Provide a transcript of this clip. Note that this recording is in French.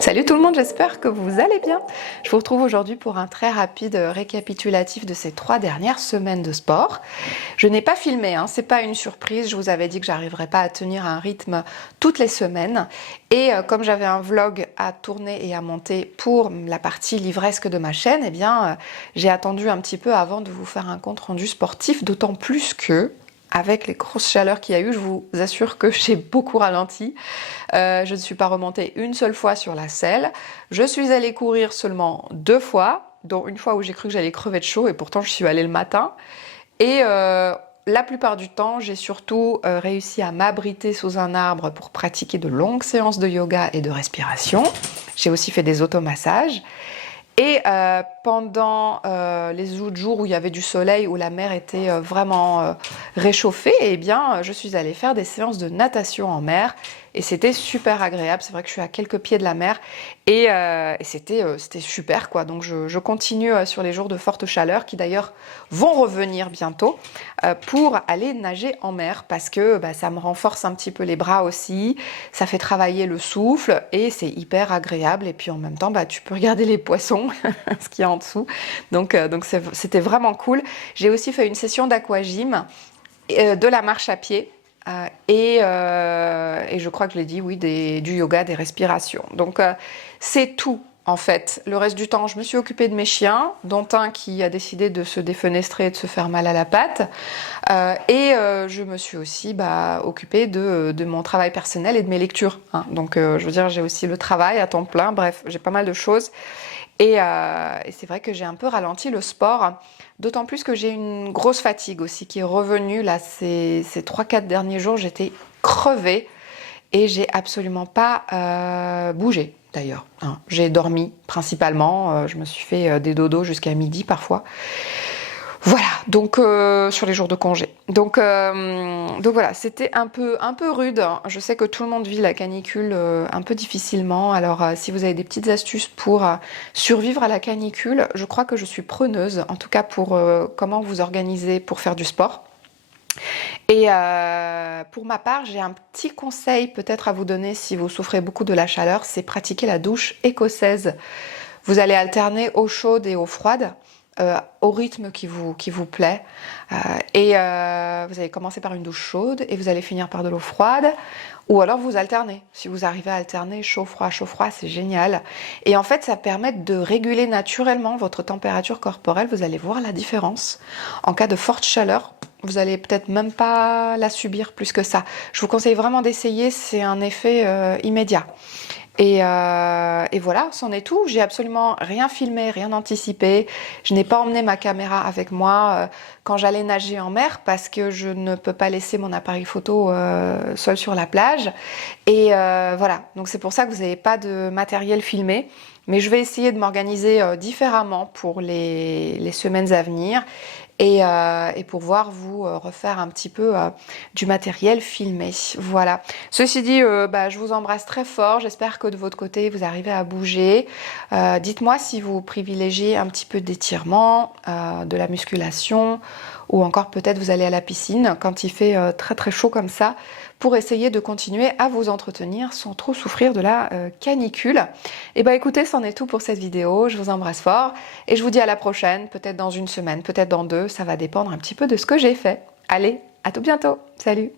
Salut tout le monde, j'espère que vous allez bien. Je vous retrouve aujourd'hui pour un très rapide récapitulatif de ces 3 dernières semaines de sport. Je n'ai pas filmé, hein, c'est pas une surprise, je vous avais dit que j'arriverais pas à tenir un rythme toutes les semaines. Et comme j'avais un vlog à tourner et à monter pour la partie livresque de ma chaîne, eh bien j'ai attendu un petit peu avant de vous faire un compte rendu sportif, d'autant plus que avec les grosses chaleurs qu'il y a eu, je vous assure que j'ai beaucoup ralenti. Je ne suis pas remontée une seule fois sur la selle. Je suis allée courir seulement 2 fois, dont une fois où j'ai cru que j'allais crever de chaud et pourtant je suis allée le matin. Et la plupart du temps, j'ai surtout réussi à m'abriter sous un arbre pour pratiquer de longues séances de yoga et de respiration. J'ai aussi fait des automassages. Et pendant les autres jours où il y avait du soleil, où la mer était vraiment réchauffée, eh bien, je suis allée faire des séances de natation en mer. Et c'était super agréable. C'est vrai que je suis à quelques pieds de la mer. Et c'était super, quoi. Donc, je continue sur les jours de forte chaleur, qui d'ailleurs vont revenir bientôt, pour aller nager en mer. Parce que ça me renforce un petit peu les bras aussi. Ça fait travailler le souffle. Et c'est hyper agréable. Et puis en même temps, tu peux regarder les poissons, ce qu'il y a en dessous. Donc c'était vraiment cool. J'ai aussi fait une session d'aquagym, de la marche à pied. Et je crois que je l'ai dit, oui, du yoga, des respirations. Donc c'est tout en fait. Le reste du temps, je me suis occupée de mes chiens, dont un qui a décidé de se défenestrer et de se faire mal à la patte. Je me suis aussi occupée de mon travail personnel et de mes lectures, hein. Donc je veux dire, j'ai aussi le travail à temps plein. Bref, j'ai pas mal de choses. Et c'est vrai que j'ai un peu ralenti le sport, d'autant plus que j'ai une grosse fatigue aussi qui est revenue là ces 3-4 derniers jours. J'étais crevée et j'ai absolument pas bougé d'ailleurs, hein. J'ai dormi principalement, je me suis fait des dodos jusqu'à midi parfois. Voilà, donc sur les jours de congé. Donc voilà, c'était un peu rude. Je sais que tout le monde vit la canicule un peu difficilement. Alors si vous avez des petites astuces pour survivre à la canicule, je crois que je suis preneuse, en tout cas pour comment vous organiser pour faire du sport. Et pour ma part, j'ai un petit conseil peut-être à vous donner si vous souffrez beaucoup de la chaleur, c'est pratiquer la douche écossaise. Vous allez alterner eau chaude et eau froide. Au rythme qui vous plaît. Vous allez commencer par une douche chaude et vous allez finir par de l'eau froide. Ou alors vous alternez. Si vous arrivez à alterner chaud-froid, c'est génial. Et en fait, ça permet de réguler naturellement votre température corporelle. Vous allez voir la différence. En cas de forte chaleur, vous allez peut-être même pas la subir plus que ça. Je vous conseille vraiment d'essayer, c'est un effet immédiat. Et voilà, c'en est tout. J'ai absolument rien filmé, rien anticipé. Je n'ai pas emmené ma caméra avec moi quand j'allais nager en mer parce que je ne peux pas laisser mon appareil photo seul sur la plage. Et voilà, donc c'est pour ça que vous n'avez pas de matériel filmé. Mais je vais essayer de m'organiser différemment pour les semaines à venir. Et pouvoir vous refaire un petit peu du matériel filmé. Voilà. Ceci dit, je vous embrasse très fort. J'espère que de votre côté, vous arrivez à bouger. Dites-moi si vous privilégiez un petit peu d'étirement, de la musculation, ou encore peut-être vous allez à la piscine quand il fait très très chaud comme ça, pour essayer de continuer à vous entretenir sans trop souffrir de la canicule. Et écoutez, c'en est tout pour cette vidéo. Je vous embrasse fort et je vous dis à la prochaine, peut-être dans une semaine, peut-être dans 2, ça va dépendre un petit peu de ce que j'ai fait. Allez, à tout bientôt. Salut!